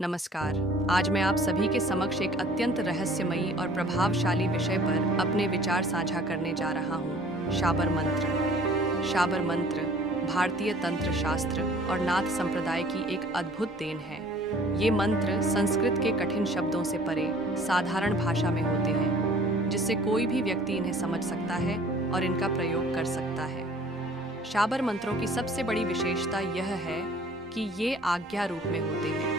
नमस्कार। आज मैं आप सभी के समक्ष एक अत्यंत रहस्यमयी और प्रभावशाली विषय पर अपने विचार साझा करने जा रहा हूँ, शाबर मंत्र। शाबर मंत्र भारतीय तंत्र शास्त्र और नाथ संप्रदाय की एक अद्भुत देन है। ये मंत्र संस्कृत के कठिन शब्दों से परे साधारण भाषा में होते हैं, जिससे कोई भी व्यक्ति इन्हें समझ सकता है और इनका प्रयोग कर सकता है। शाबर मंत्रों की सबसे बड़ी विशेषता यह है कि ये आज्ञा रूप में होते हैं,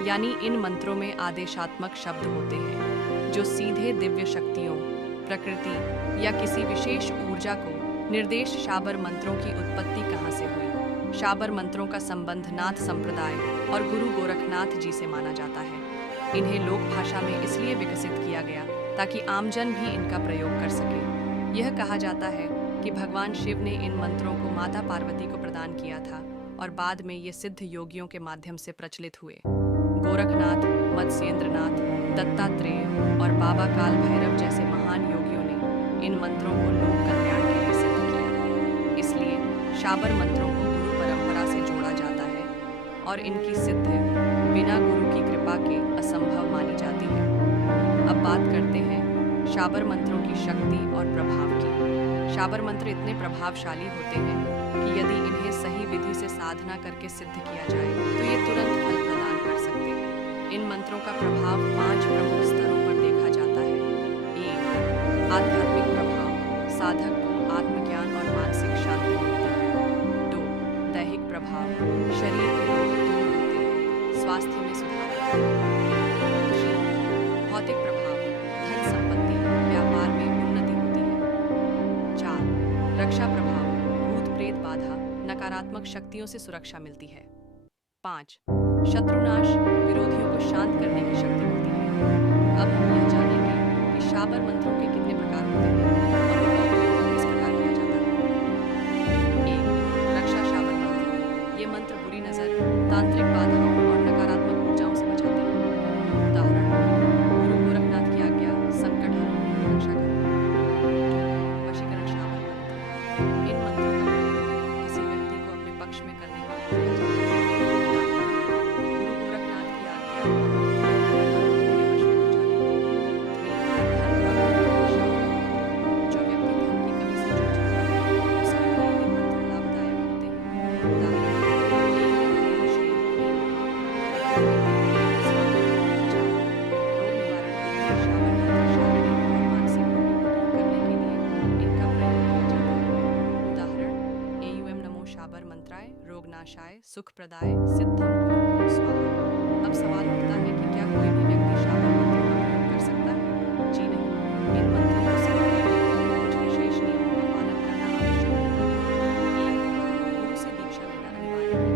यानी इन मंत्रों में आदेशात्मक शब्द होते हैं जो सीधे दिव्य शक्तियों, प्रकृति या किसी विशेष ऊर्जा को निर्देश। शाबर मंत्रों की उत्पत्ति कहाँ से हुई? शाबर मंत्रों का संबंध नाथ संप्रदाय और गुरु गोरखनाथ जी से माना जाता है। इन्हें लोक भाषा में इसलिए विकसित किया गया ताकि आमजन भी इनका प्रयोग कर सके। यह कहा जाता है कि भगवान शिव ने इन मंत्रों को माता पार्वती को प्रदान किया था और बाद में ये सिद्ध योगियों के माध्यम से प्रचलित हुए। गोरखनाथ, मत्स्येंद्रनाथ, दत्तात्रेय और बाबा काल भैरव जैसे महान योगियों ने इन मंत्रों को लोक कल्याण के लिए सिद्ध किया। इसलिए शाबर मंत्रों को गुरु परंपरा से जोड़ा जाता है और इनकी सिद्धि बिना गुरु की कृपा के असंभव मानी जाती है। अब बात करते हैं शाबर मंत्रों की शक्ति और प्रभाव की। शाबर मंत्र इतने प्रभावशाली होते हैं कि यदि इन्हें सही विधि से साधना करके सिद्ध किया जाए तो ये तुरंत फल प्रदान कर सकते हैं। इन मंत्रों का प्रभाव 5 प्रमुख स्तरों पर देखा जाता है। 1. आध्यात्मिक प्रभाव, साधक को आत्मज्ञान और मानसिक शांति मिलती है। 2. दैहिक प्रभाव, शरीर के रोग दूर होते हैं, स्वास्थ्य में सुधार आता है। 3. भौतिक प्रभाव, धन संपत्ति, व्यापार में उन्नति होती है। 4. रक्षा प्रभाव, भूत प्रेत बाधा, नकारात्मक शक्तियों से सुरक्षा मिलती है। 5. शत्रुनाश, विरोधियों को शांत करने की शक्ति मिलती है। अब हम यह जानेंगे कि शाबर मंत्रों के कितने प्रकार होते हैं और उनका उपयोग किस प्रकार किया जाता है। 1. रक्षा शाबर मंत्र। ये मंत्र बुरी नजर, तांत्रिक बाधाओं और नकारात्मक ऊर्जाओं से बचाते हैं। उदाहरण: गुरु गोरखनाथ की आज्ञा, संकट हरो, रक्षा करो। 2. वशीकरण शाबर मंत्र। इन मंत्रों का प्रयोग किसी व्यक्ति को अपने पक्ष में करने के लिए किया जाता है। रोगनाशाय, सुख प्रदाय, सिद्धम कुरु स्वाहा। अब सवाल उठता है कि क्या कोई भी व्यक्ति शाबर मंत्र का प्रयोग कर सकता है? जी नहीं। इन मंत्रों को सिद्ध करने के लिए कुछ विशेष नियमों का पालन करना आवश्यक होता है। 1. गुरु से दीक्षा लेना अनिवार्य है।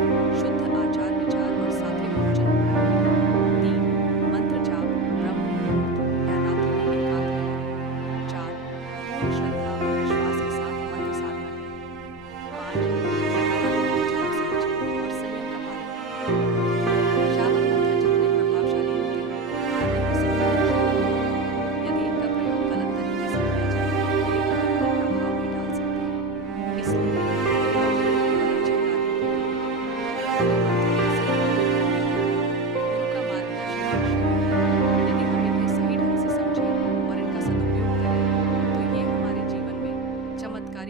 2. शुद्ध आचार विचार और सात्विक भोजन अपनाना। 3. मंत्र जाप ब्रह्म मुहूर्त या रात्रि में एकांत में। 4. पूर्ण श्रद्धा और विश्वास के साथ मंत्र साधना करें। 5.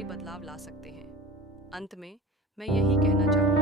बदलाव ला सकते हैं। अंत में मैं यही कहना चाहूँगा